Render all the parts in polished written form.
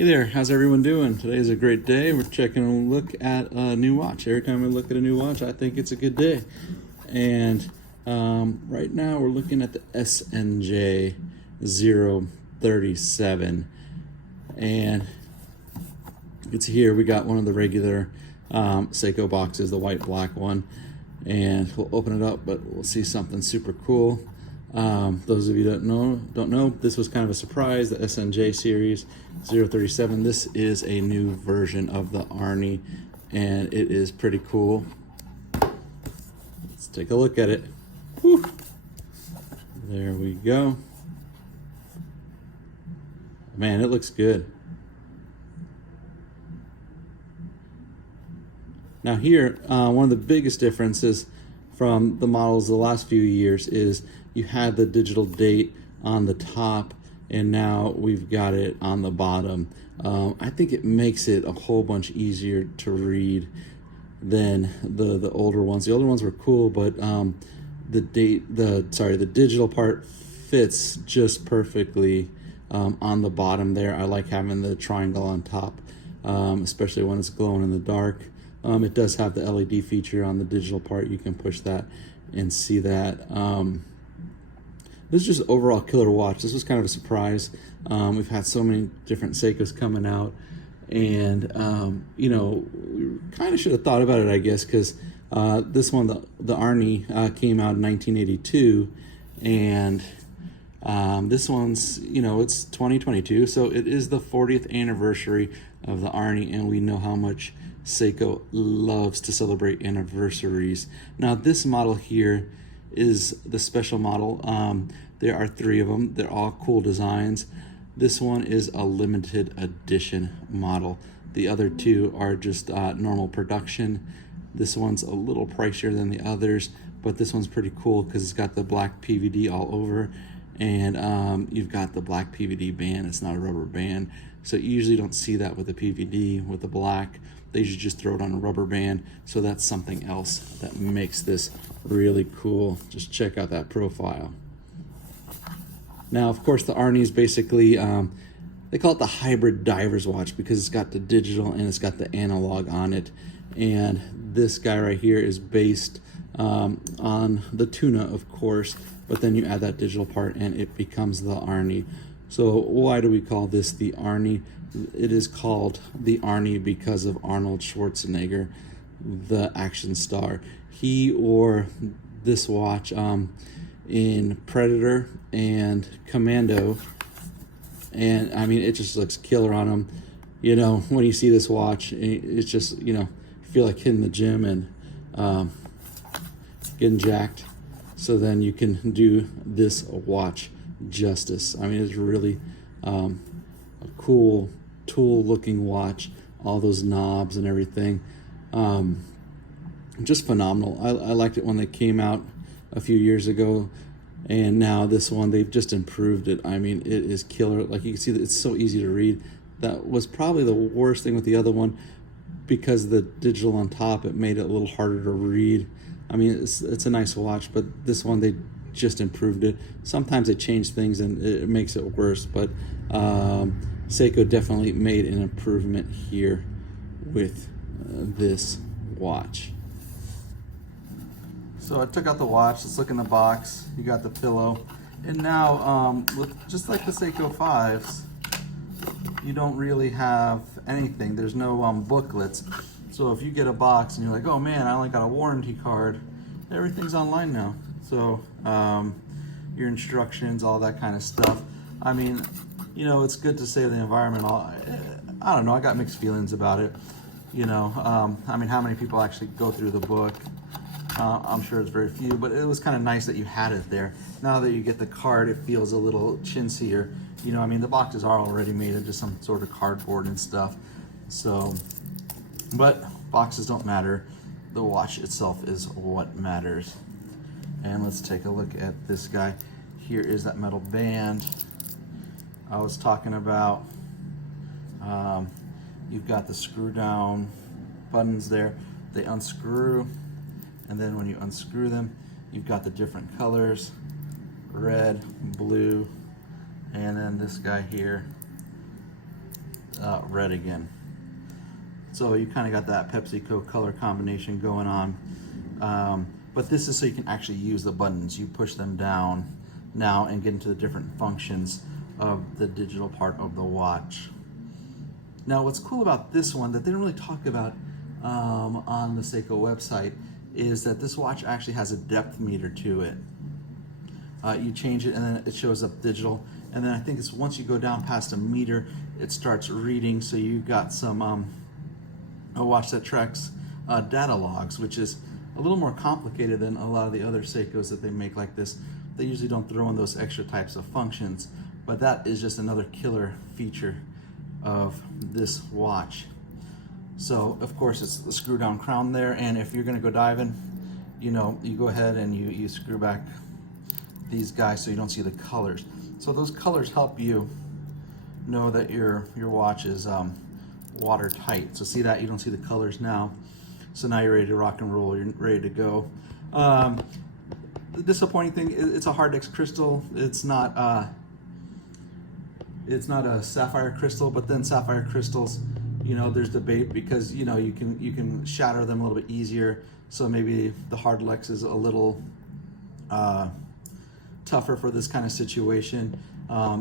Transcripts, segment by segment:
Hey there, how's everyone doing? Today's a great day. We're taking a look at a new watch. Every time we look at a new watch, I think it's a good day. And right now we're looking at the SNJ037. And it's here. We got one of the regular Seiko boxes, the white black one. And we'll open it up, but we'll see something super cool. Those of you that don't know, this was kind of a surprise, the SNJ series 037. This is a new version of the Arnie, and it is pretty cool. Let's take a look at it. Whew. There we go. Man, it looks good. Now here, one of the biggest differences from the models the last few years is you had the digital date on the top, and now we've got it on the bottom. I think it makes it a whole bunch easier to read than the older ones. The older ones were cool, but the digital part fits just perfectly on the bottom there. I like having the triangle on top, especially when it's glowing in the dark. It does have the LED feature on the digital part. You can push that and see that. This is just overall killer watch. This was kind of a surprise. We've had so many different Seikos coming out, and we kind of should have thought about it, I guess, because this one, the Arnie, came out in 1982, and this one's, it's 2022, so it is the 40th anniversary of the Arnie, and we know how much Seiko loves to celebrate anniversaries. Now this model here is the special model. There are 3 of them. They're all cool designs. This one is a limited edition model. The other 2 are just normal production. This one's a little pricier than the others, but this one's pretty cool because it's got the black PVD all over, and you've got the black PVD band. It's not a rubber band, so you usually don't see that with the PVD. With the black, they usually just throw it on a rubber band, so that's something else that makes this really cool. Just check out that profile. Now, of course, the Arnie is basically, they call it the hybrid diver's watch because it's got the digital and it's got the analog on it. And this guy right here is based on the Tuna, of course, but then you add that digital part and it becomes the Arnie. So why do we call this the Arnie? It is called the Arnie because of Arnold Schwarzenegger, the action star. He wore this watch in Predator and Commando, and I mean, it just looks killer on him. When you see this watch, it's just, feel like hitting the gym and getting jacked. So then you can do this watch justice. I mean, it's really a cool tool looking watch. All those knobs and everything, just phenomenal. I liked it when they came out a few years ago, and now this one, they've just improved it. I mean, it is killer. Like you can see that it's so easy to read. That was probably the worst thing with the other one, because the digital on top, it made it a little harder to read. I mean, it's a nice watch, but this one, they just improved it. Sometimes they change things and it makes it worse, but Seiko definitely made an improvement here with this watch. So I took out the watch. Let's look in the box. You got the pillow, and now just like the Seiko 5s, you don't really have anything. There's no booklets. So if you get a box and you're like, oh man, I only got a warranty card, everything's online now. So your instructions, all that kind of stuff. I mean, it's good to save the environment. I don't know, I got mixed feelings about it. I mean, how many people actually go through the book? I'm sure it's very few, but it was kind of nice that you had it there. Now that you get the card, it feels a little chintzier. I mean, the boxes are already made of just some sort of cardboard and stuff. So, but boxes don't matter. The watch itself is what matters. And let's take a look at this guy. Here is that metal band I was talking about. You've got the screw down buttons there. They unscrew, and then when you unscrew them, you've got the different colors: red, blue, and then this guy here, red again. So you kind of got that PepsiCo color combination going on. But this is so you can actually use the buttons. You push them down now and get into the different functions of the digital part of the watch. Now what's cool about this one that they don't really talk about on the Seiko website is that this watch actually has a depth meter to it. You change it and then it shows up digital, and then I think it's once you go down past a meter it starts reading. So you got some a watch that tracks data logs, which is a little more complicated than a lot of the other Seikos that they make like this. They usually don't throw in those extra types of functions, but that is just another killer feature of this watch. So of course it's the screw down crown there, and if you're gonna go diving, you know, you go ahead and you screw back these guys so you don't see the colors. So those colors help you know that your watch is watertight. So see that you don't see the colors now. So now you're ready to rock and roll, you're ready to go. The disappointing thing, it's a hard X crystal. It's not a sapphire crystal, but then sapphire crystals, you know, there's debate because, you know, you can shatter them a little bit easier. So maybe the hard Lex is a little tougher for this kind of situation.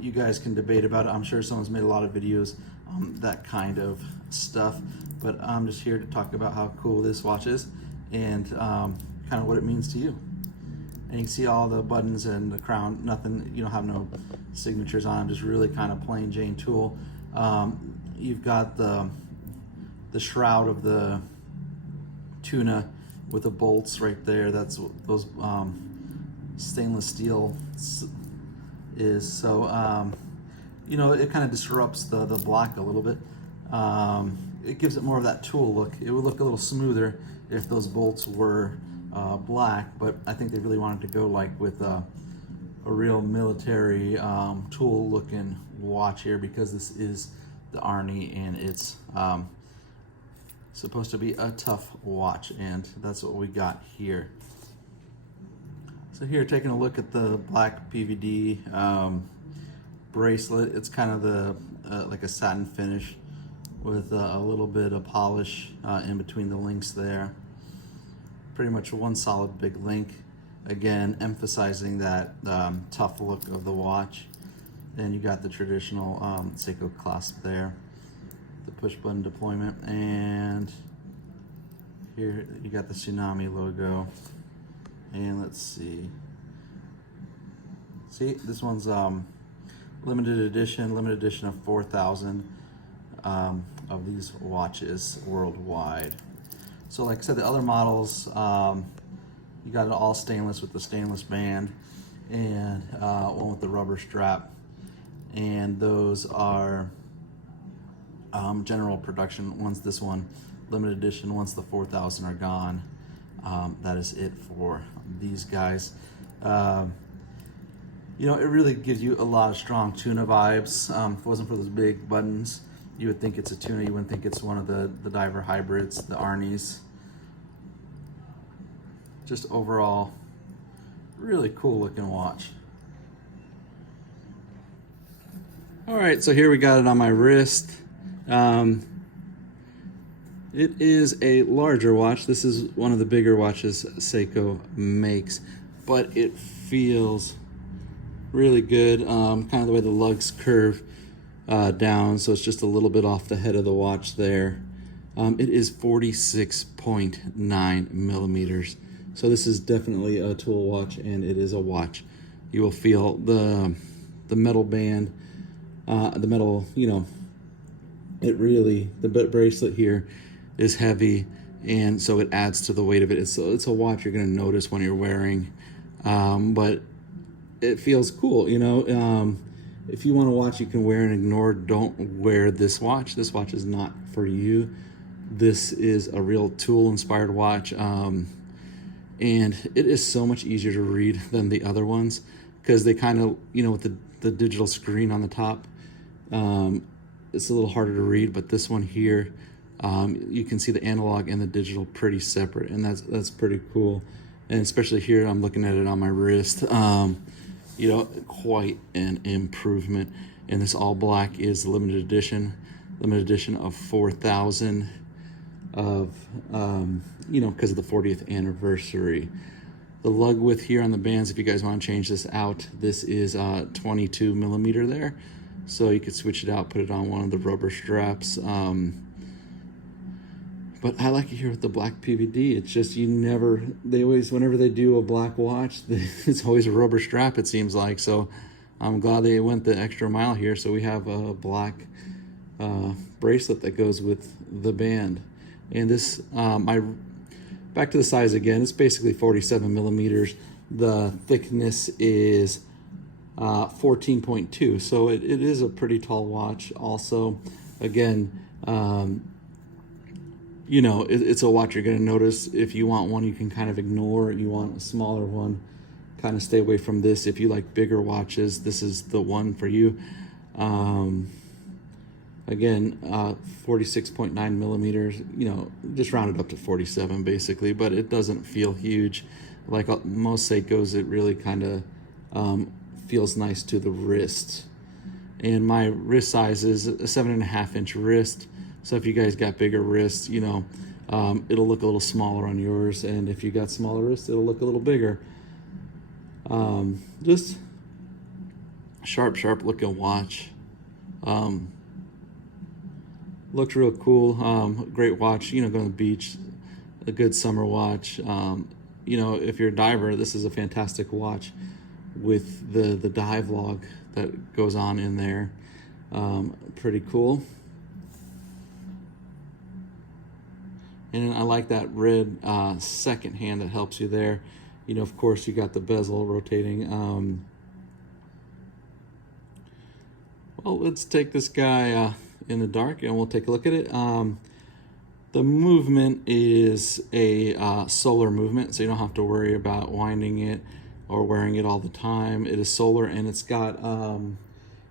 You guys can debate about it. I'm sure someone's made a lot of videos on that kind of stuff, but I'm just here to talk about how cool this watch is and kind of what it means to you. And you can see all the buttons and the crown, nothing, you don't have no signatures on them, just really kind of plain Jane tool. You've got the shroud of the tuna with the bolts right there. That's what those stainless steel is. So, you know, it kind of disrupts the black a little bit. It gives it more of that tool look. It would look a little smoother if those bolts were black, but I think they really wanted to go like with a real military tool looking watch here, because this is the Arnie and it's supposed to be a tough watch, and that's what we got here. So here, taking a look at the black PVD bracelet, it's kind of the like a satin finish with a little bit of polish in between the links there. Pretty much one solid big link, again emphasizing that tough look of the watch. And you got the traditional Seiko clasp there, the push button deployment, and here you got the Tsunami logo. And let's see, this one's limited edition of 4,000 of these watches worldwide. So like I said, the other models, you got it all stainless with the stainless band, and one with the rubber strap, and those are general production. Once this one limited edition, once the 4,000 are gone, that is it for these guys. You know, it really gives you a lot of strong tuna vibes. If it wasn't for those big buttons, you would think it's a tuna. You wouldn't think it's one of the diver hybrids, the Arnies. Just overall, really cool looking watch. All right, so here we got it on my wrist. It is a larger watch. This is one of the bigger watches Seiko makes, but it feels really good. Kind of the way the lugs curve down, so it's just a little bit off the head of the watch there. It is 46.9 millimeters. So this is definitely a tool watch, and it is a watch. You will feel the metal band, the metal, you know, it really, the bracelet here is heavy, and so it adds to the weight of it. It's a watch you're gonna notice when you're wearing, but it feels cool, you know. If you want a watch you can wear and ignore, don't wear this watch. This watch is not for you. This is a real tool-inspired watch, and it is so much easier to read than the other ones, because they kind of, you know, with the digital screen on the top, it's a little harder to read. But this one here, you can see the analog and the digital pretty separate, and that's pretty cool. And especially here, I'm looking at it on my wrist. You know, quite an improvement. And this all black is the limited edition. limited edition of 4,000 of, you know, because of the 40th anniversary. The lug width here on the bands, if you guys want to change this out, this is 22 millimeter there. So you could switch it out, put it on one of the rubber straps. But I like it here with the black PVD. It's just, they always, whenever they do a black watch, it's always a rubber strap, it seems like. So I'm glad they went the extra mile here. So we have a black bracelet that goes with the band. And this, back to the size again, it's basically 47 millimeters. The thickness is 14.2, so it is a pretty tall watch also. Again, you know, it's a watch you're going to notice. If you want one you can kind of ignore, you want a smaller one, kind of stay away from this. If you like bigger watches, this is the one for you. Again, 46.9 millimeters, you know, just rounded up to 47 basically, but it doesn't feel huge. Like most Seikos, it really kind of feels nice to the wrist. And my wrist size is a 7.5 inch wrist. So if you guys got bigger wrists, you know, it'll look a little smaller on yours. And if you got smaller wrists, it'll look a little bigger. Just sharp looking watch. Looks real cool. Great watch, you know, going to the beach, a good summer watch. You know, if you're a diver, this is a fantastic watch with the dive log that goes on in there. Pretty cool. And I like that red second hand that helps you there. You know, of course, you got the bezel rotating. Well, let's take this guy in the dark and we'll take a look at it. The movement is a solar movement, so you don't have to worry about winding it or wearing it all the time. It is solar, and it's got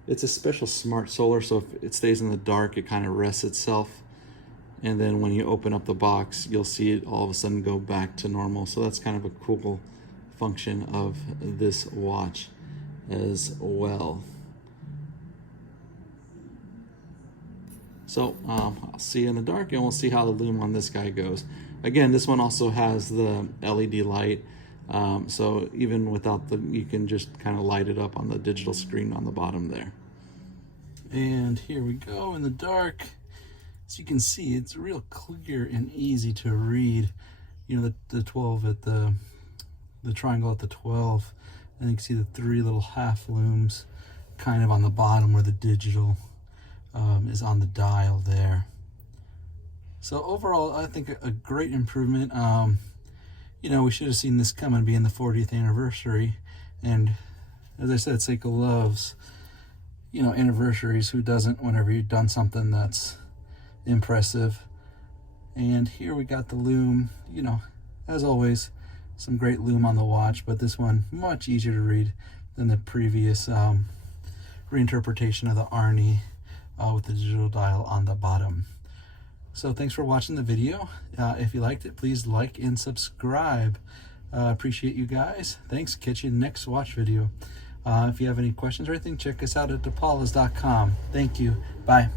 it's a special smart solar, so if it stays in the dark it kind of rests itself, and then when you open up the box you'll see it all of a sudden go back to normal. So that's kind of a cool function of this watch as well. So I'll see you in the dark and we'll see how the Loom on this guy goes. Again, this one also has the LED light, so even without you can just kind of light it up on the digital screen on the bottom there. And here we go in the dark. As you can see, it's real clear and easy to read. You know, the 12 at the triangle at the 12, and you can see the 3 little half looms kind of on the bottom where the digital is on the dial there. So overall, I think a great improvement. You know, we should have seen this coming, being the 40th anniversary. And as I said, Seiko loves, you know, anniversaries. Who doesn't, whenever you've done something that's impressive? And here we got the Loom. You know, as always, some great Loom on the watch, but this one much easier to read than the previous reinterpretation of the Arnie with the digital dial on the bottom. So thanks for watching the video. If you liked it, please like and subscribe. Appreciate you guys. Thanks. Catch you next watch video. If you have any questions or anything, check us out at depalas.com. Thank you. Bye.